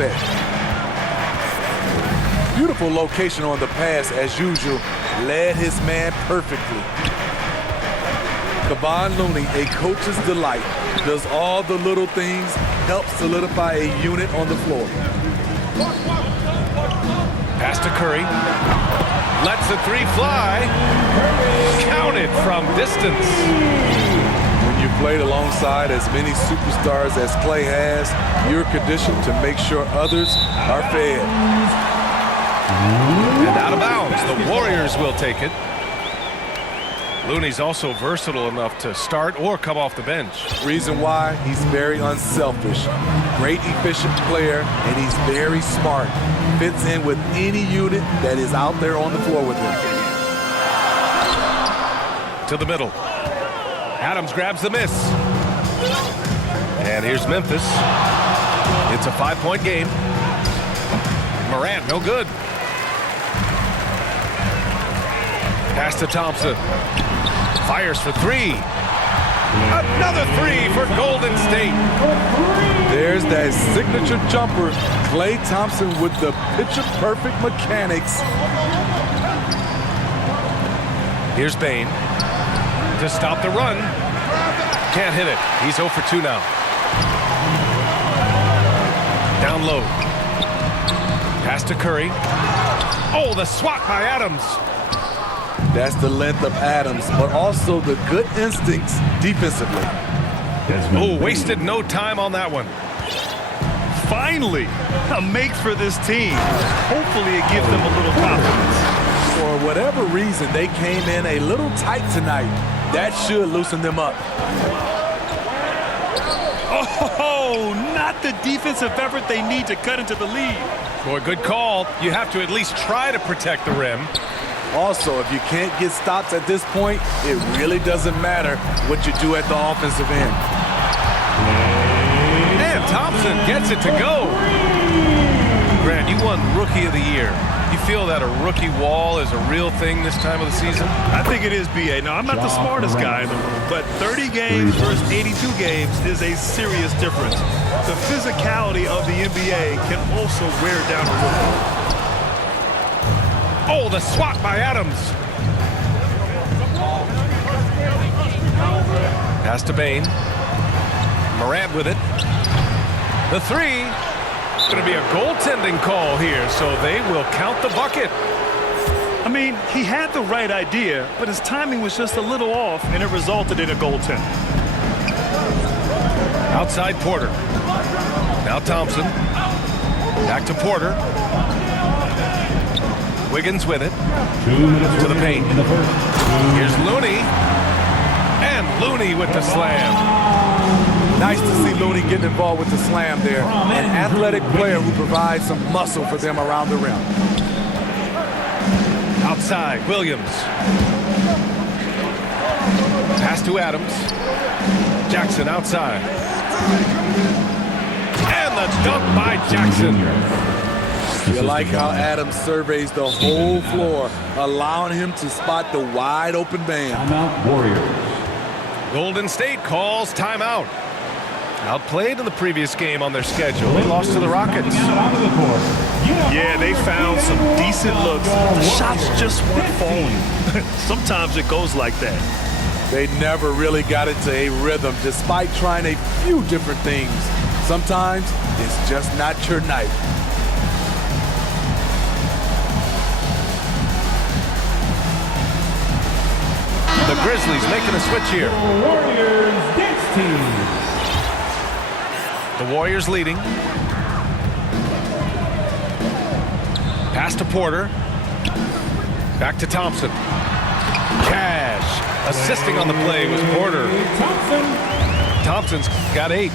effect. Beautiful location on the pass as usual. Led his man perfectly. Kevon Looney, a coach's delight, does all the little things, helps solidify a unit on the floor. Pass to Curry. Lets the three fly. Counted from distance. When you played alongside as many superstars as Klay has, you're conditioned to make sure others are fed. And out of bounds, the Warriors will take it. Looney's also versatile enough to start or come off the bench. Reason why, he's very unselfish. Great efficient player, and he's very smart. Fits in with any unit that is out there on the floor with him. To the middle. Adams grabs the miss. And here's Memphis. It's a 5-point game. Morant, no good. Pass to Thompson. Fires for three. Another three for Golden State. There's that signature jumper. Klay Thompson with the picture-perfect mechanics. Here's Bane to stop the run. Can't hit it. He's 0 for 2 now. Down low. Pass to Curry. Oh, the swat by Adams. That's the length of Adams, but also the good instincts defensively. Oh, wasted no time on that one. Finally, a make for this team. Hopefully it gives them a little confidence. For whatever reason, they came in a little tight tonight. That should loosen them up. Oh, not the defensive effort they need to cut into the lead. Boy, good call. You have to at least try to protect the rim. Also, if you can't get stops at this point, it really doesn't matter what you do at the offensive end. And Thompson gets it to go. Grant, you won Rookie of the Year. You feel that a rookie wall is a real thing this time of the season? I think it is, B.A. Now, I'm not the smartest guy in the room, but 30 games versus 82 games is a serious difference. The physicality of the NBA can also wear down a rookie. Oh, the swat by Adams. Pass to Bane. Morant with it. The three. It's going to be a goaltending call here, so they will count the bucket. I mean, he had the right idea, but his timing was just a little off, and it resulted in a goaltend. Outside Porter. Now Thompson. Back to Porter. Wiggins with it. 2 minutes to the paint. Here's Looney. And Looney with the slam. Nice to see Looney getting involved with the slam there. An athletic player who provides some muscle for them around the rim. Outside, Williams. Pass to Adams. Jackson outside. And the dunk by Jackson. You like how Adams surveys the whole floor, allowing him to spot the wide open man. Timeout, Warriors. Golden State calls timeout. Outplayed in the previous game on their schedule. They lost to the Rockets. Yeah, they found some decent looks. The shots just weren't falling. Sometimes it goes like that. They never really got into a rhythm despite trying a few different things. Sometimes it's just not your night. The Grizzlies making a switch here. Warriors dance team. The Warriors leading. Pass to Porter. Back to Thompson. Cash. Assisting on the play was Porter. Thompson's got 8.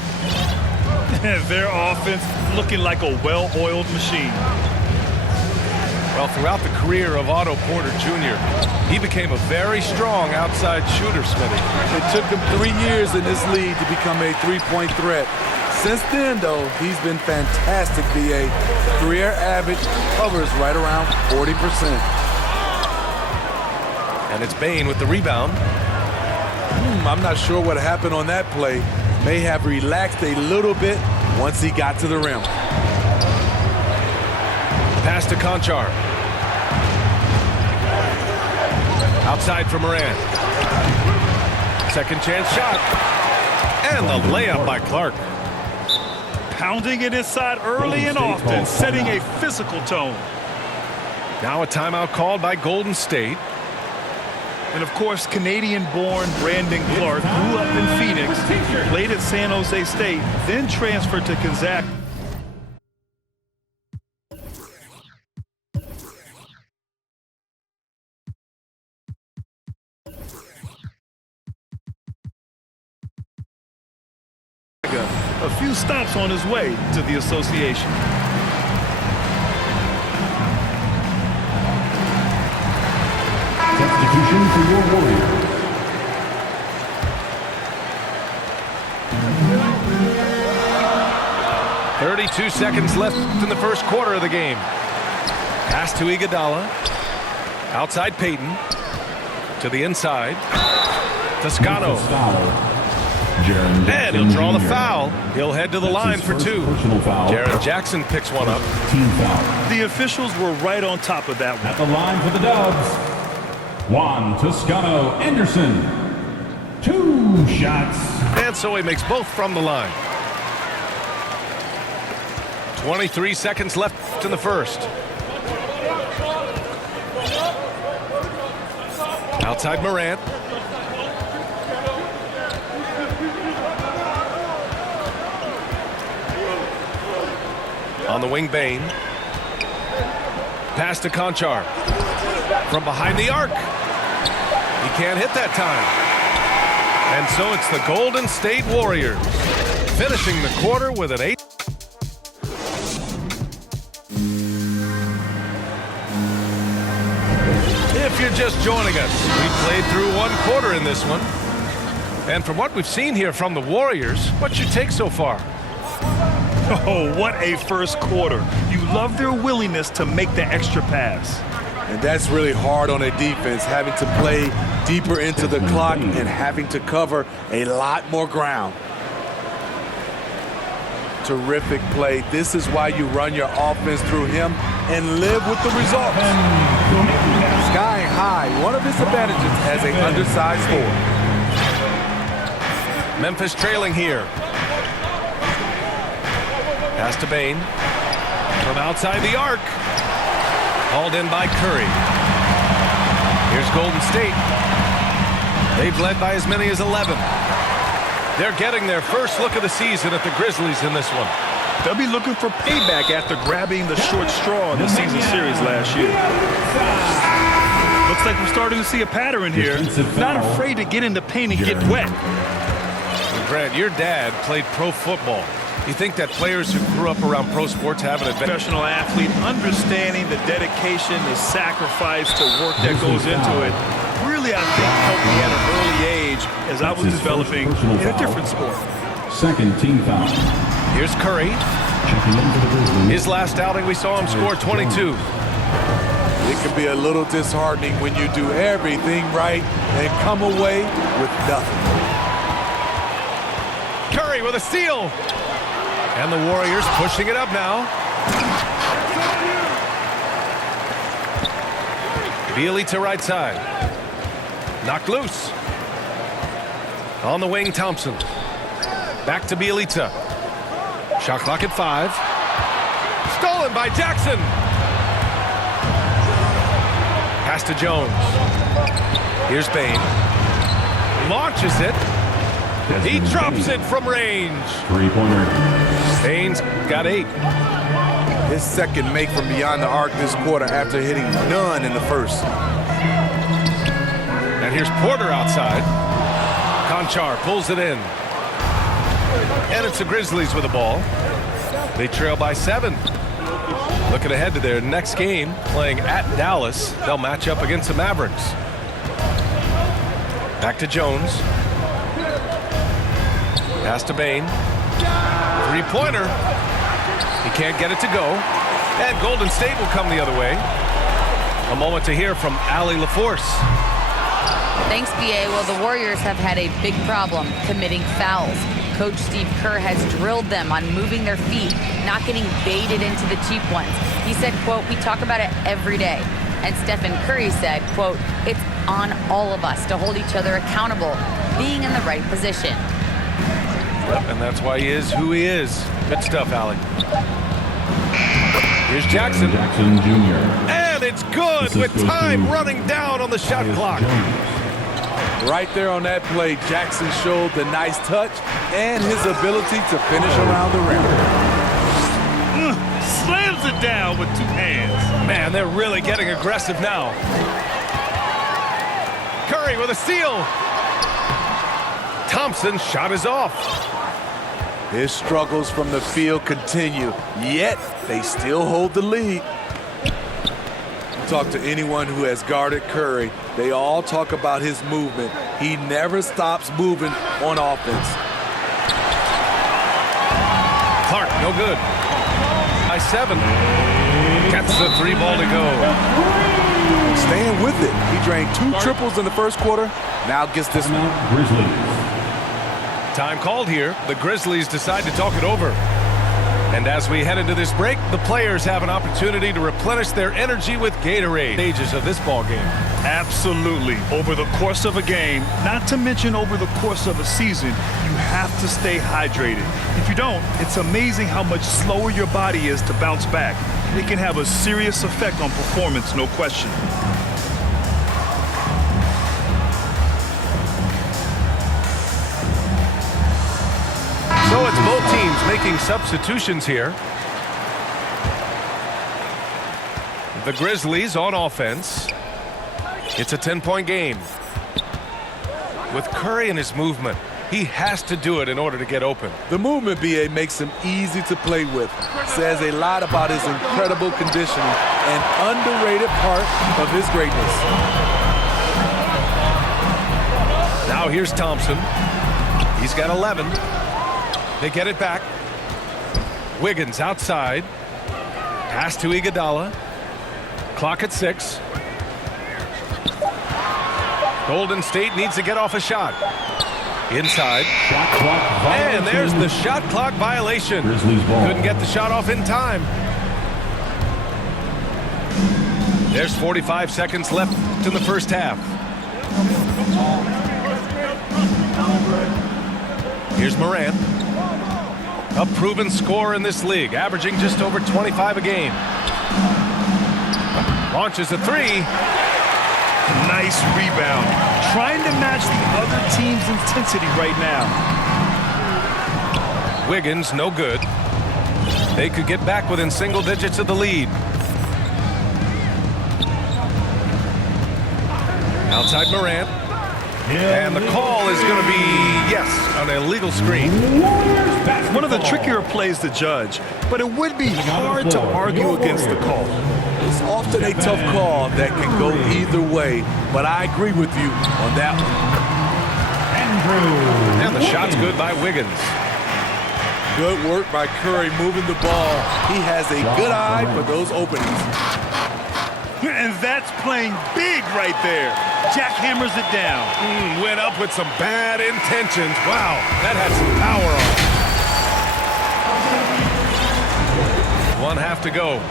Their offense looking like a well-oiled machine. Well, throughout the career of Otto Porter Jr., he became a very strong outside shooter, Smitty. It took him 3 years in this league to become a three-point threat. Since then, though, he's been fantastic, B.A. Career average hovers right around 40%. And it's Bane with the rebound. I'm not sure what happened on that play. May have relaxed a little bit once he got to the rim. Pass to Conchar. Outside for Morant. Second chance shot. And the layup by Clark. Pounding it inside early and often, setting a physical tone. Now a timeout called by Golden State. And of course, Canadian-born Brandon Clark grew up in Phoenix, played at San Jose State, then transferred to Gonzaga. A few stops on his way to the association. Substitution for your Warriors. .32 seconds left in the first quarter of the game. Pass to Iguodala. Outside Payton. To the inside. Toscano. And he'll draw the foul. He'll head to the line for two. Jaren Jackson picks one up. Team foul. The officials were right on top of that one. At the line for the Dubs, Juan Toscano Anderson. 2 shots. And so he makes both from the line. 23 seconds left in the first. Outside Morant. On the wing, Bane. Pass to Conchar. From behind the arc. He can't hit that time. And so it's the Golden State Warriors finishing the quarter with an 8. If you're just joining us, we played through one quarter in this one. And from what we've seen here from the Warriors, what's your take so far? Oh, what a first quarter. You love their willingness to make the extra pass. And that's really hard on a defense, having to play deeper into the clock and having to cover a lot more ground. Terrific play. This is why you run your offense through him and live with the results. Skying high, one of his advantages as an undersized forward. Memphis trailing here. Pass to Bane. From outside the arc. Hauled in by Curry. Here's Golden State. They've led by as many as 11. They're getting their first look of the season at the Grizzlies in this one. They'll be looking for payback after grabbing the short straw in the season series last year. Looks like we're starting to see a pattern here. Not afraid to get in the paint and get wet. Grant, your dad played pro football. You think that players who grew up around pro sports have an advantage? Professional athlete, understanding the dedication, the sacrifice, the work that goes into it, really, I think, helped me at an early age as I was developing in a different sport. Second team foul. Here's Curry. Checking in for the Grizzlies. His last outing, we saw him score 22. It can be a little disheartening when you do everything right and come away with nothing. Curry with a steal. And the Warriors pushing it up now. Bjelica right side. Knocked loose. On the wing, Thompson. Back to Bjelica. Shot clock at 5. Stolen by Jackson. Pass to Jones. Here's Bane. Launches it. He drops it from range. Three-pointer. Bane's got 8. His second make from beyond the arc this quarter after hitting none in the first. And here's Porter outside. Conchar pulls it in. And it's the Grizzlies with the ball. They trail by 7. Looking ahead to their next game, playing at Dallas. They'll match up against the Mavericks. Back to Jones. Pass to Bane. Three-pointer. He can't get it to go. And Golden State will come the other way. A moment to hear from Allie LaForce. Thanks, BA. Well, the Warriors have had a big problem committing fouls. Coach Steve Kerr has drilled them on moving their feet, not getting baited into the cheap ones. He said, quote, "We talk about it every day." And Stephen Curry said, quote, "It's on all of us to hold each other accountable, being in the right position." Yep, and that's why he is who he is. Good stuff, Allie. Here's Jackson. Jackson Jr. And it's good with time running down on the shot clock. Right there on that play, Jackson showed the nice touch and his ability to finish around the rim. Slams it down with 2 hands. Man, they're really getting aggressive now. Curry with a steal. Thompson's shot is off. His struggles from the field continue, yet they still hold the lead. Talk to anyone who has guarded Curry, they all talk about his movement. He never stops moving on offense. Clark, no good. By 7. Gets the 3 ball to go. Staying with it. He drained 2 triples in the first quarter. Now gets this one. Grizzlies. Time called here. The Grizzlies decide to talk it over. And as we head into this break, the players have an opportunity to replenish their energy with Gatorade. Stages of this ball game. Absolutely. Over the course of a game, not to mention over the course of a season, you have to stay hydrated. If you don't, it's amazing how much slower your body is to bounce back. It can have a serious effect on performance, no question. So it's both teams making substitutions here. The Grizzlies on offense. It's a 10-point game. With Curry and his movement, he has to do it in order to get open. The movement, BA, makes him easy to play with. Says a lot about his incredible conditioning, an underrated part of his greatness. Now here's Thompson. He's got 11. They get it back. Wiggins outside. Pass to Iguodala. Clock at 6. Golden State needs to get off a shot. Inside. Shot clock And there's violation. the shot clock violation. Grizzlies ball. Couldn't get the shot off in time. There's 45 seconds left in the first half. Here's Morant. A proven scorer in this league, averaging just over 25 a game. Launches a 3. Nice rebound. Trying to match the other team's intensity right now. Wiggins, no good. They could get back within single digits of the lead. Outside Morant. And the call is going to be, yes, an illegal screen. One of the trickier plays to judge, but it would be hard to argue against the call. It's often a tough call that can go either way, but I agree with you on that one. And the shot's good by Wiggins. Good work by Curry moving the ball. He has a good eye for those openings. And that's playing big right there. Jackhammers it down. Went up with some bad intentions. Wow, that had some power on it. 1 half to go.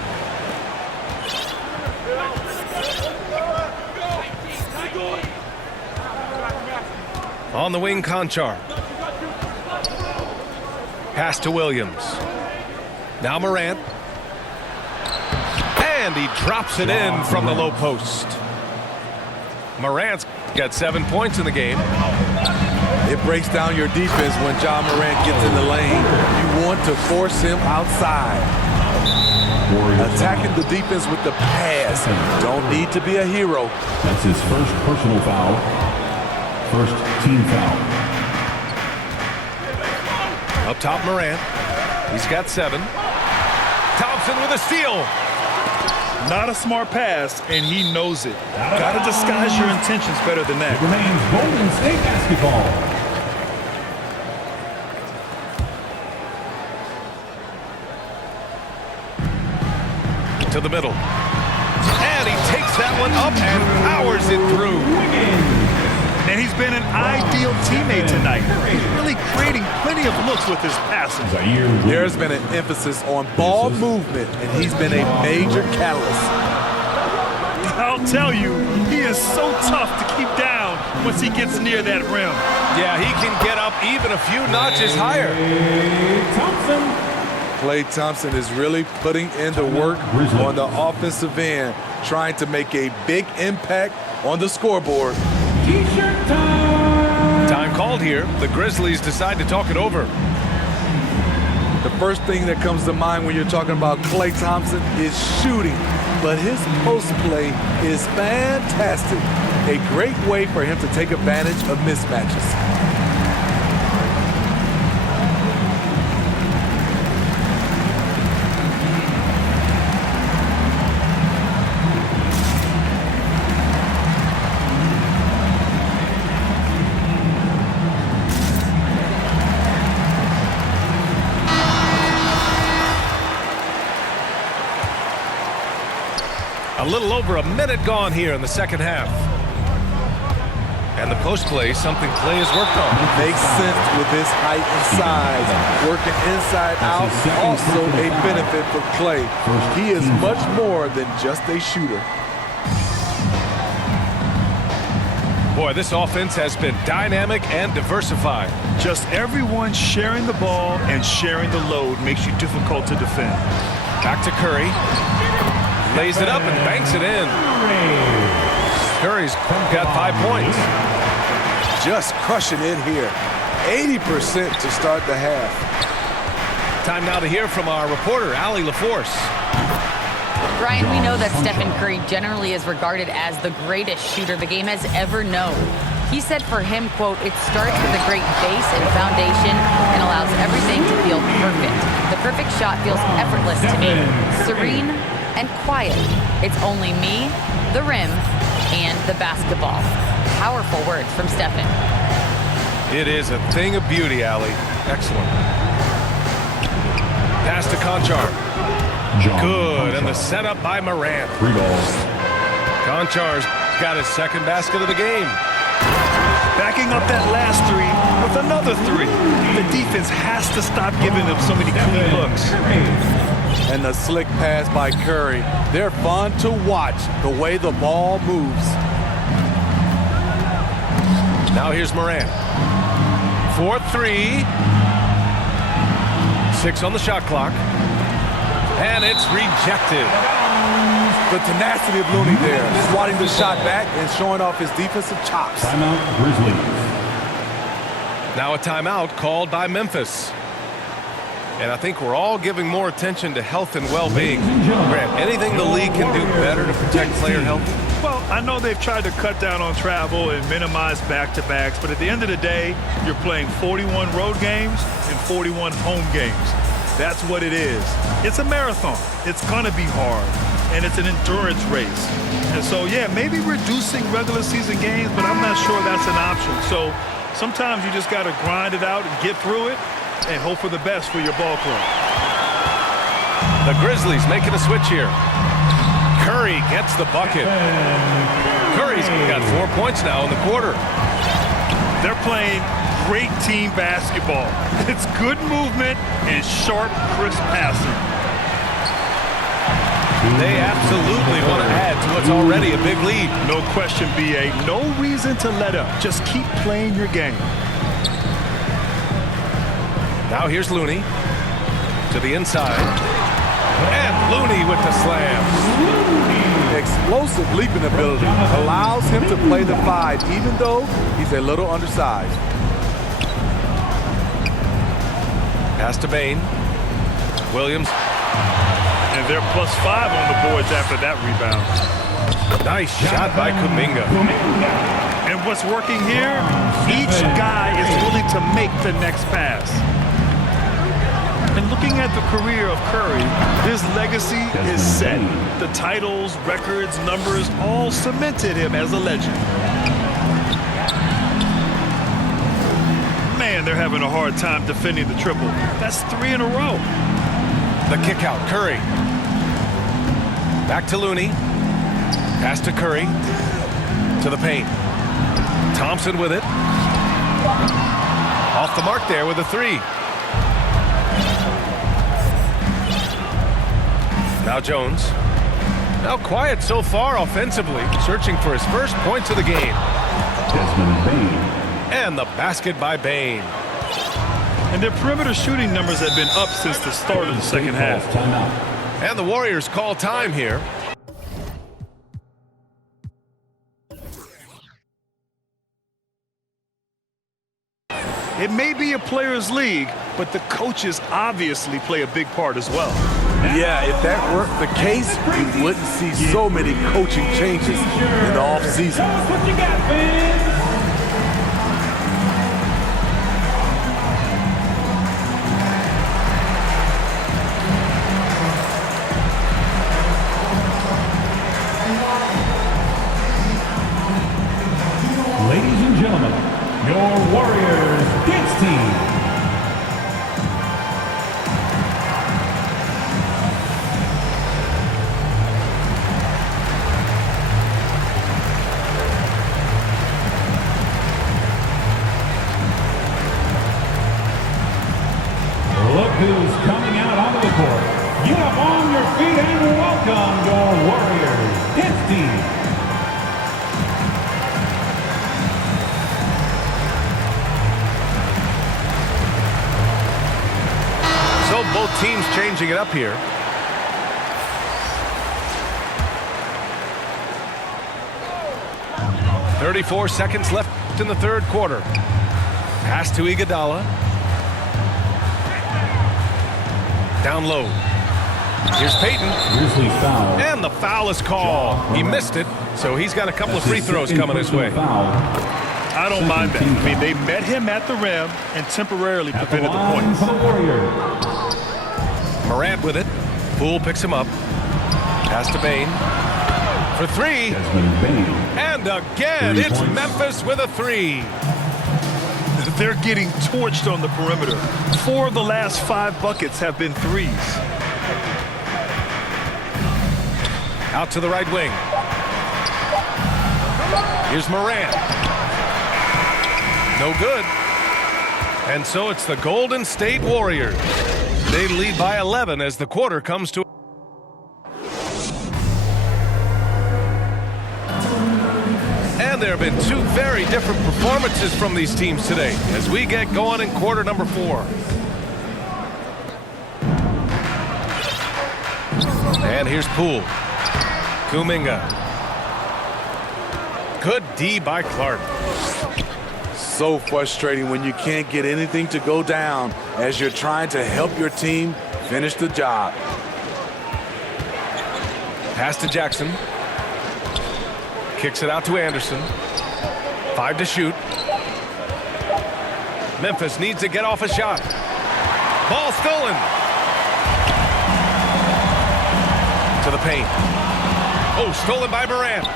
On the wing, Conchar. Pass to Williams. Now Morant. And he drops it in from the low post. Morant's got 7 points in the game. It breaks down your defense when John Morant gets in the lane. You want to force him outside. Attacking the defense with the pass. Don't need to be a hero. That's his first personal foul. First team foul. Up top, Morant. He's got 7. Thompson with a steal. Not a smart pass, and he knows it. Got to disguise your intentions better than that. It remains Golden State basketball. To the middle. And he takes that one up and powers it through. And he's been an ideal teammate tonight. He's really creating plenty of looks with his passing. Zaire There's been an emphasis on ball movement, and he's been a major catalyst. I'll tell you, he is so tough to keep down once he gets near that rim. Yeah, he can get up even a few notches higher. Thompson. Klay Thompson is really putting in the work on the offensive end, trying to make a big impact on the scoreboard. T-shirt time. Time called here. The Grizzlies decide to talk it over. The first thing that comes to mind when you're talking about Klay Thompson is shooting, but his post play is fantastic. A great way for him to take advantage of mismatches. A little over a minute gone here in the second half. And the post play, something Klay has worked on. Makes sense with his height and size. Working inside out, also a benefit for Klay. He is much more than just a shooter. Boy, this offense has been dynamic and diversified. Just everyone sharing the ball and sharing the load makes you difficult to defend. Back to Curry. Lays it up and banks it in. Curry's got 5 points. Just crushing it here. 80% to start the half. Time now to hear from our reporter, Allie LaForce. Brian, we know that Stephen Curry generally is regarded as the greatest shooter the game has ever known. He said for him, quote, "It starts with a great base and foundation and allows everything to feel perfect. The perfect shot feels effortless to me, serene and quiet. It's only me, the rim, and the basketball." Powerful words from Stephen. It is a thing of beauty, Allie. Excellent. Pass to Conchar. Good, and the setup by Morant. 3 balls. Conchar's got his second basket of the game. Backing up that last three with another three. The defense has to stop giving them so many clean looks. And the slick pass by Curry. They're fun to watch the way the ball moves. Now here's Morant. 4-3. 6 on the shot clock. And it's rejected. The tenacity of Looney there, swatting the shot back and showing off his defensive chops. Timeout, Grizzlies. Now a timeout called by Memphis. And I think we're all giving more attention to health and well-being. Grant, anything the league can do better to protect player health? Well, I know they've tried to cut down on travel and minimize back-to-backs, but at the end of the day, you're playing 41 road games and 41 home games. That's what it is. It's a marathon. It's going to be hard, and it's an endurance race. And so, yeah, maybe reducing regular season games, but I'm not sure that's an option. So sometimes you just got to grind it out and get through it and hope for the best for your ball club. The Grizzlies making a switch here. Curry gets the bucket. Curry's got 4 points now in the quarter. They're playing great team basketball. It's good movement and sharp, crisp passing. They absolutely want to add to what's already a big lead. No question, B.A. No reason to let up. Just keep playing your game. Now here's Looney to the inside. And Looney with the slam. Explosive leaping ability allows him to play the 5, even though he's a little undersized. Pass to Bane. Williams. And they're +5 on the boards after that rebound. Nice shot by Kuminga. And what's working here? Each guy is willing to make the next pass. And looking at the career of Curry, his legacy is set. The titles, records, numbers all cemented him as a legend. Man, they're having a hard time defending the triple. That's 3 in a row. The kick out, Curry. Back to Looney. Pass to Curry. To the paint. Thompson with it. Off the mark there with a three. Now Jones. Now quiet so far offensively, searching for his first points of the game. Desmond Bain. And the basket by Bain. And their perimeter shooting numbers have been up since the start of the second half. Timeout. And the Warriors call time here. It may be a players' league, but the coaches obviously play a big part as well. Yeah, if that were the case, we wouldn't see so many coaching changes in the offseason. Tell us what you got, man. Ladies and gentlemen, your Warriors dance team. Look who's coming out onto the court. Get up on your feet and welcome your Warriors dance team. So both teams changing it up here. "34 seconds left in the third quarter. Pass to Iguodala. Down low. Here's Payton. Grizzlies foul. And the foul is called. He missed it, so he's got a couple of free throws coming his way. I don't mind that. I mean, they met him at the rim and temporarily prevented the points. For the Warriors. Morant with it. Poole picks him up. Pass to Bain. For three. Desmond Bain. And again, 3 it's points. Memphis with a three. They're getting torched on the perimeter. 4 of the last 5 buckets have been threes. Out to the right wing. Here's Morant. No good. And so it's the Golden State Warriors. They lead by 11 as the quarter comes to. And there have been 2 very different performances from these teams today as we get going in quarter number 4. And here's Poole. Kuminga. Good D by Clark. So frustrating when you can't get anything to go down as you're trying to help your team finish the job. Pass to Jackson. Kicks it out to Anderson. 5 to shoot. Memphis needs to get off a shot. Ball stolen. To the paint. Oh, stolen by Morant.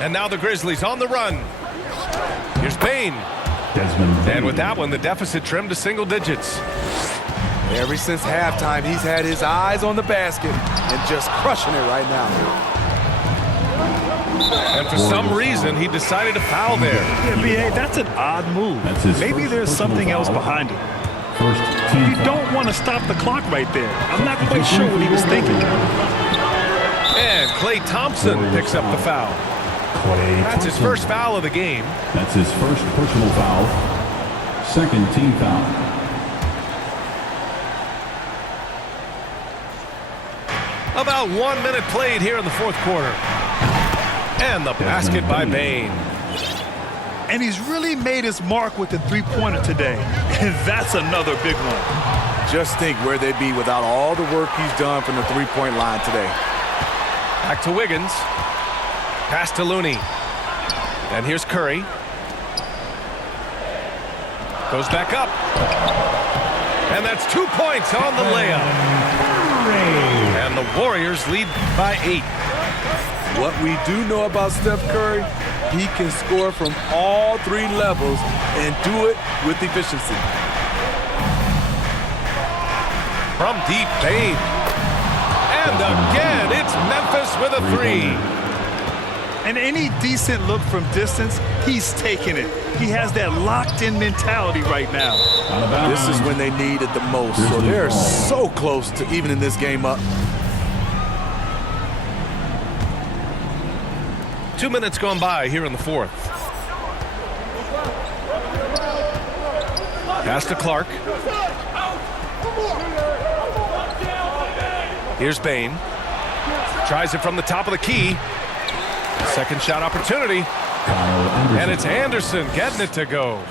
And now the Grizzlies on the run. Here's Bain. Desmond Bain. And with that one, the deficit trimmed to single digits. Ever since halftime, he's had his eyes on the basket and just crushing it right now. And for some reason, he decided to foul there. Yeah, B.A., that's an odd move. That's his Maybe first there's personal something else foul. behind it. First team You foul. don't want to stop the clock right there. I'm not quite sure what he was thinking. And Klay Thompson picks up the foul. Klay That's his Thompson. first foul of the game. That's his first personal foul. Second team foul. About 1 minute played here in the fourth quarter. And the basket by Bain. And he's really made his mark with the three-pointer today. And that's another big one. Just think where they'd be without all the work he's done from the three-point line today. Back to Wiggins. Pass to Looney. And here's Curry. Goes back up. And that's 2 points on the layup. And the Warriors lead by 8. What we do know about Steph Curry, he can score from all 3 levels and do it with efficiency. From deep, Bain. And again, it's Memphis with a 3. And any decent look from distance, he's taking it. He has that locked-in mentality right now. This is when they need it the most, so they're so close to evening this game up. 2 minutes gone by here in the fourth. Pass to Clark. Here's Bain. Tries it from the top of the key. Second shot opportunity. And it's Anderson getting it to go.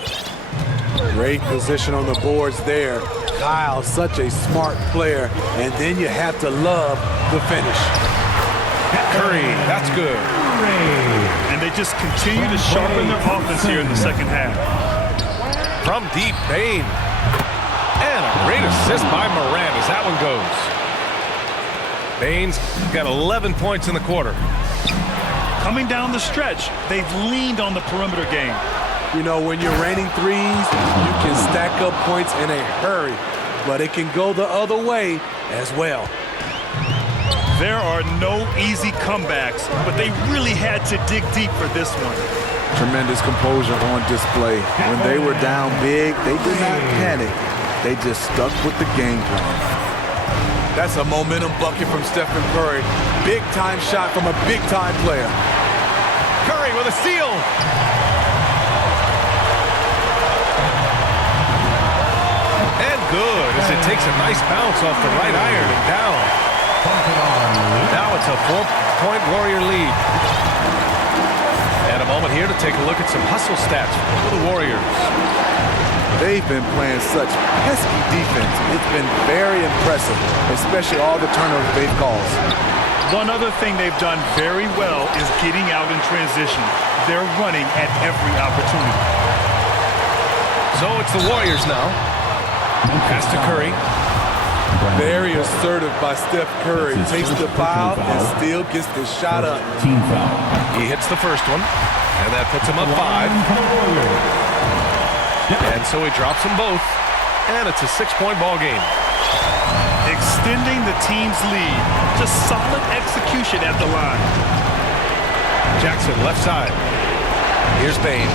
Great position on the boards there. Kyle, such a smart player. And then you have to love the finish. Curry, that's good. And they just continue to sharpen their offense here in the second half. From deep, Bain. And a great assist by Moran as that one goes. Bain's got 11 points in the quarter. Coming down the stretch, they've leaned on the perimeter game. You know, when you're raining threes, you can stack up points in a hurry, but it can go the other way as well. There are no easy comebacks, but they really had to dig deep for this one. Tremendous composure on display. When they were down big, they did not panic. They just stuck with the game plan. That's a momentum bucket from Stephen Curry. Big-time shot from a big-time player. Curry with a steal. And good as it takes a nice bounce off the right iron and down. Now it's a 4-point Warrior lead. And a moment here to take a look at some hustle stats for the Warriors. They've been playing such pesky defense. It's been very impressive, especially all the turnovers they've caused. One other thing they've done very well is getting out in transition. They're running at every opportunity. So it's the Warriors now. Pass to Curry. Very assertive by Steph Curry. Takes the foul and still gets the shot up. Team foul. He hits the first one, and that puts him up 5. And so he drops them both, and it's a 6-point ball game. Extending the team's lead. Just solid execution at the line. Jackson left side. Here's Bain.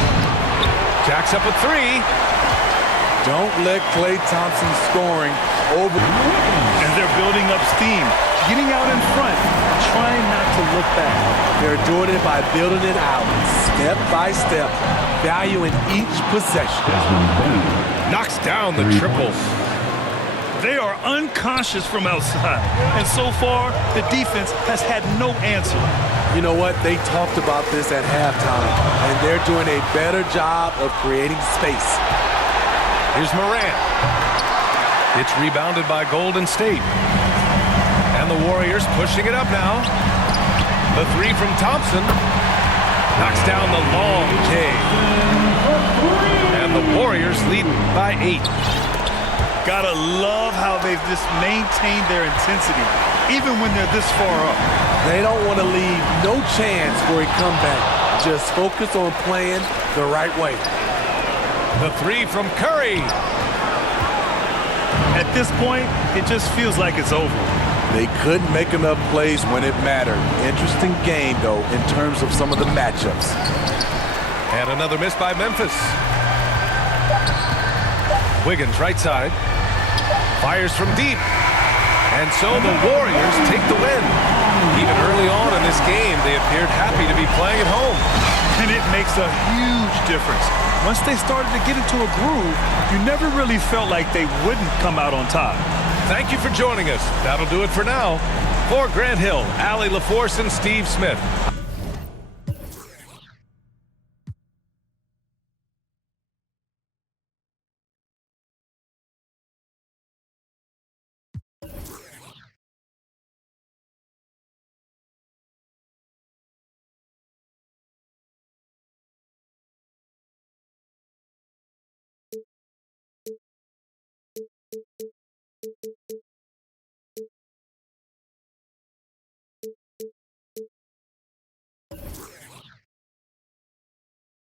Jacks up with 3. Don't let Klay Thompson's scoring over. And they're building up steam. Getting out in front. Trying not to look back. They're doing it by building it out, step by step, valuing each possession. Knocks down the triple. They are unconscious from outside. And so far, the defense has had no answer. You know what? They talked about this at halftime, and they're doing a better job of creating space. Here's Moran. It's rebounded by Golden State. And the Warriors pushing it up now. The 3 from Thompson. Knocks down the long J. And the Warriors lead by 8. Gotta love how they've just maintained their intensity, even when they're this far up. They don't want to leave no chance for a comeback. Just focus on playing the right way. The 3 from Curry. At this point, it just feels like it's over. They couldn't make enough plays when it mattered. Interesting game, though, in terms of some of the matchups. And another miss by Memphis. Wiggins right side. Fires from deep. And so the Warriors take the win. Even early on in this game, they appeared happy to be playing at home. And it makes a huge difference. Once they started to get into a groove, you never really felt like they wouldn't come out on top. Thank you for joining us. That'll do it for now. For Grant Hill, Allie LaForce, and Steve Smith,